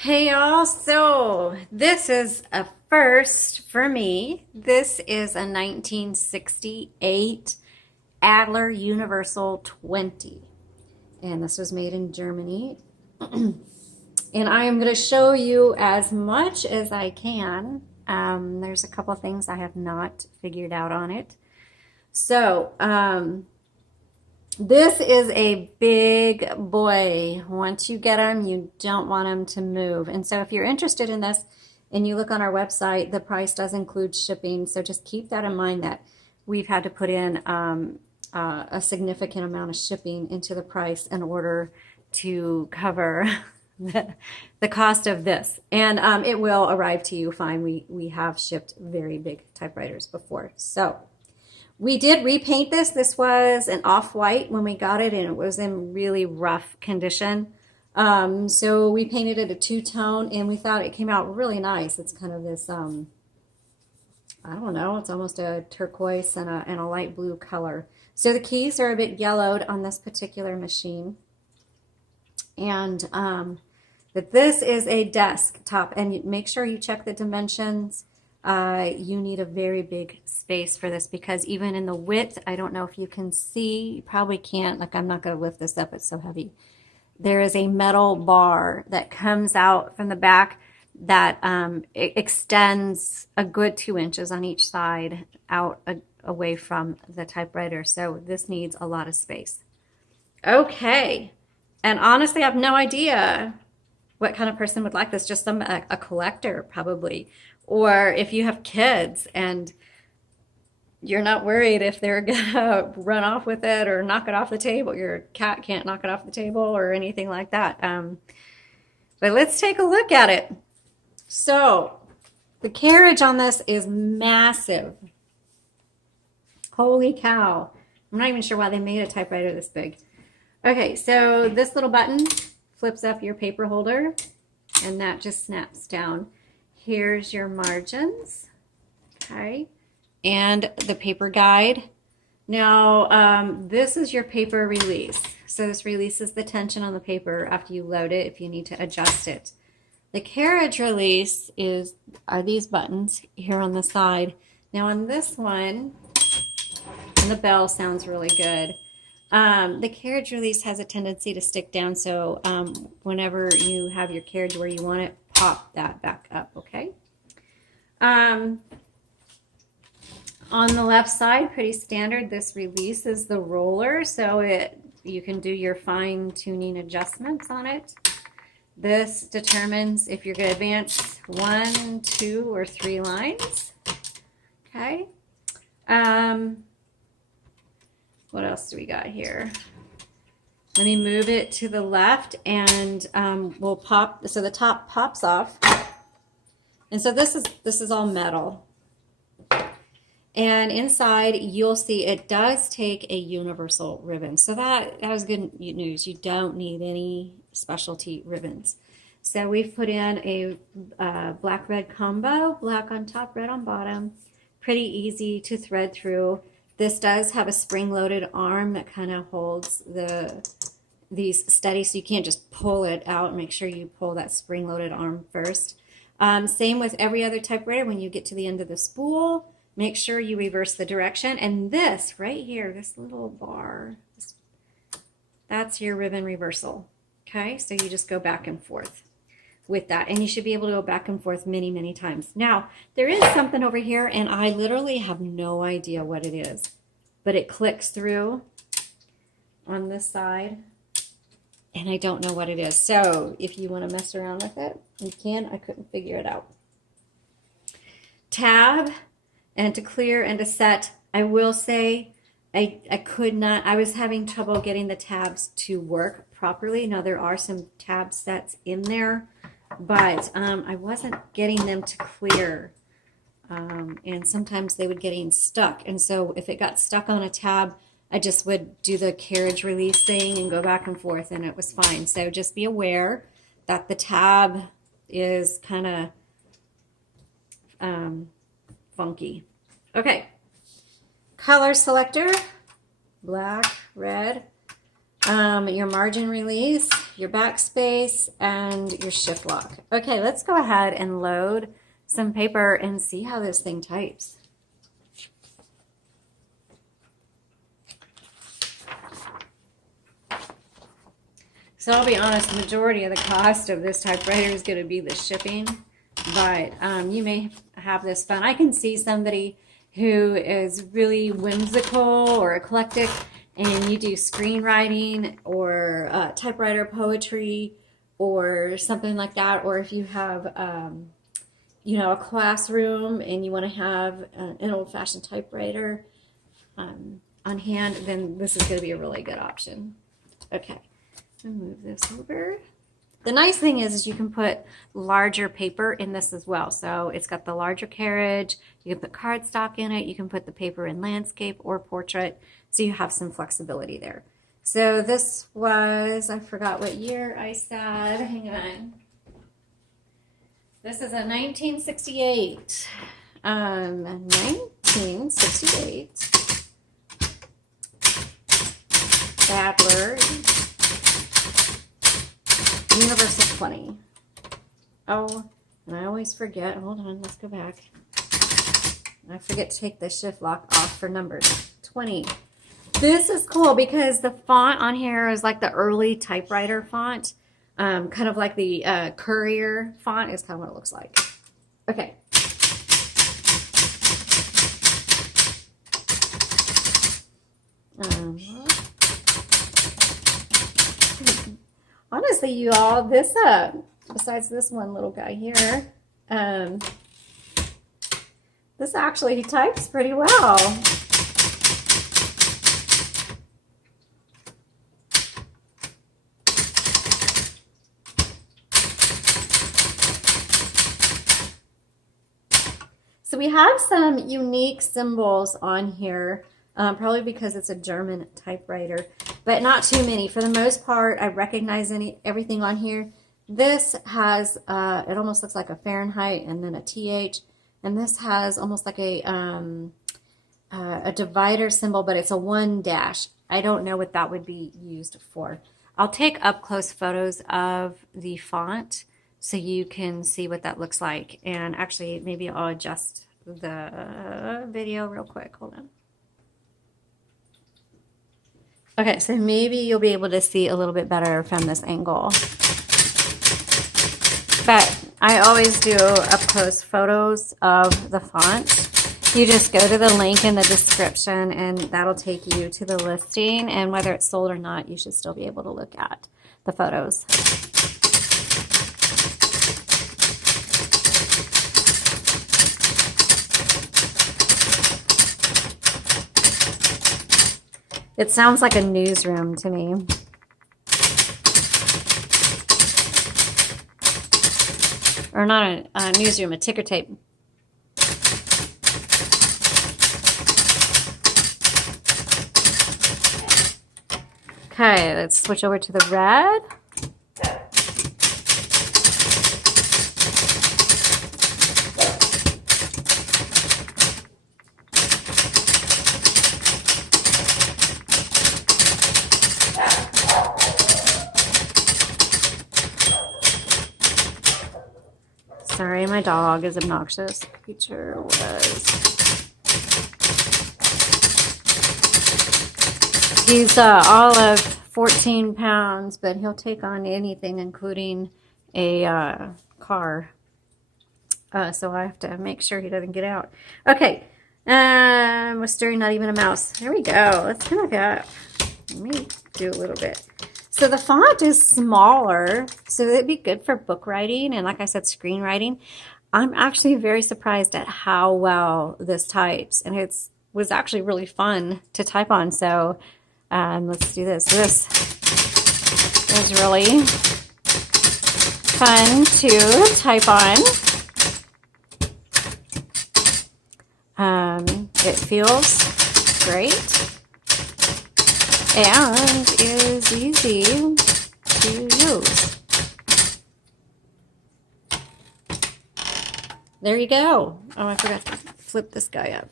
Hey y'all, so this is a first for me. This is a 1968 Adler Universal 20, and this was made in Germany. And I am going to show you as much as I can. There's a couple things I have not figured out on it. So, this is a big boy. Once you get them, you don't want them to move. And so if you're interested in this and you look on our website, the price does include shipping. So just keep that in mind that we've had to put in a significant amount of shipping into the price in order to cover the cost of this. And it will arrive to you fine. We have shipped very big typewriters before. So we did repaint this. This was an off-white when we got it, and it was in really rough condition. So we painted it a two-tone, and we thought it came out really nice. It's kind of this, I don't know, it's almost a turquoise and a light blue color. So the keys are a bit yellowed on this particular machine. And but this is a desktop, and make sure you check the dimensions. You need a very big space for this because even in the width, I don't know if you can see, you probably can't, like I'm not going to lift this up, it's so heavy. There is a metal bar that comes out from the back that it extends a good 2 inches on each side out away from the typewriter. So this needs a lot of space. Okay. And honestly, I have no idea what kind of person would like this. Just a collector probably. Or if you have kids and you're not worried if they're gonna run off with it or knock it off the table. Your cat can't knock it off the table or anything like that. But let's take a look at it. So the carriage on this is massive. Holy cow. I'm not even sure why they made a typewriter this big. Okay, so this little button flips up your paper holder and that just snaps down. Here's your margins, okay, and the paper guide. Now, this is your paper release. So this releases the tension on the paper after you load it if you need to adjust it. The carriage release are these buttons here on the side. Now on this one, and the bell sounds really good. The carriage release has a tendency to stick down, so whenever you have your carriage where you want it, pop that back up, okay? On the left side, pretty standard, this releases the roller, so you can do your fine-tuning adjustments on it. This determines if you're going to advance 1, 2, or 3 lines, okay? What else do we got here? Let me move it to the left and we'll pop, so the top pops off. And so this is all metal. And inside you'll see it does take a universal ribbon. So that is good news. You don't need any specialty ribbons. So we've put in a black-red combo, black on top, red on bottom. Pretty easy to thread through. This does have a spring-loaded arm that kind of holds these steady, so you can't just pull it out. Make sure you pull that spring-loaded arm first. Same with every other typewriter. When you get to the end of the spool, make sure you reverse the direction. And this right here, this little bar, that's your ribbon reversal. Okay, so you just go back and forth with that, and you should be able to go back and forth many, many times. Now, there is something over here, and I literally have no idea what it is, but it clicks through on this side, and I don't know what it is. So if you want to mess around with it, you can. I couldn't figure it out. Tab, and to clear and to set, I will say I could not, I was having trouble getting the tabs to work properly. Now, there are some tab sets in there, but I wasn't getting them to clear, and sometimes they would getting stuck. And so if it got stuck on a tab, I just would do the carriage release thing and go back and forth, and it was fine. So just be aware that the tab is kind of funky. Okay, color selector, black, red. your margin release, your backspace, and your shift lock. Okay, let's go ahead and load some paper and see how this thing types. So I'll be honest, the majority of the cost of this typewriter is going to be the shipping, but you may have this fun. I can see somebody who is really whimsical or eclectic, and you do screenwriting or typewriter poetry or something like that, or if you have you know, a classroom and you want to have an old-fashioned typewriter on hand, then this is going to be a really good option. Okay. Move this over. The nice thing is you can put larger paper in this as well. So it's got the larger carriage. You can put cardstock in it. You can put the paper in landscape or portrait. So you have some flexibility there. So this was, I forgot what year I said. Hang on. This is a 1968. 1968. Adler. Universal 20. Oh, and I always forget. Hold on, let's go back. I forget to take the shift lock off for numbers. 20. This is cool because the font on here is like the early typewriter font. Kind of like the Courier font is kind of what it looks like. Okay. Honestly, you all, this besides this one little guy here, this actually he types pretty well. So we have some unique symbols on here, probably because it's a German typewriter, but not too many. For the most part, I recognize everything on here. This has, it almost looks like a Fahrenheit and then a TH, and this has almost like a divider symbol, but it's a 1 dash. I don't know what that would be used for. I'll take up close photos of the font so you can see what that looks like. And actually, maybe I'll adjust the video real quick. Hold on. Okay, so maybe you'll be able to see a little bit better from this angle. But I always do up close photos of the font. You just go to the link in the description and that'll take you to the listing, and whether it's sold or not, you should still be able to look at the photos. It sounds like a newsroom to me. Or not a newsroom, a ticker tape. Okay, let's switch over to the red. Sorry, my dog is obnoxious. Picture was. He's all of 14 pounds, but he'll take on anything, including a car. So I have to make sure he doesn't get out. Okay, we're stirring, not even a mouse. There we go. Let's kind of go. Let me do a little bit. So the font is smaller, so it'd be good for book writing and, like I said, screenwriting. I'm actually very surprised at how well this types, and it was actually really fun to type on. So let's do this. This is really fun to type on. It feels great. And is easy to use. There you go. Oh, I forgot to flip this guy up.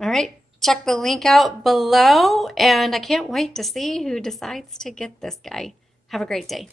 All right, check the link out below, and I can't wait to see who decides to get this guy. Have a great day.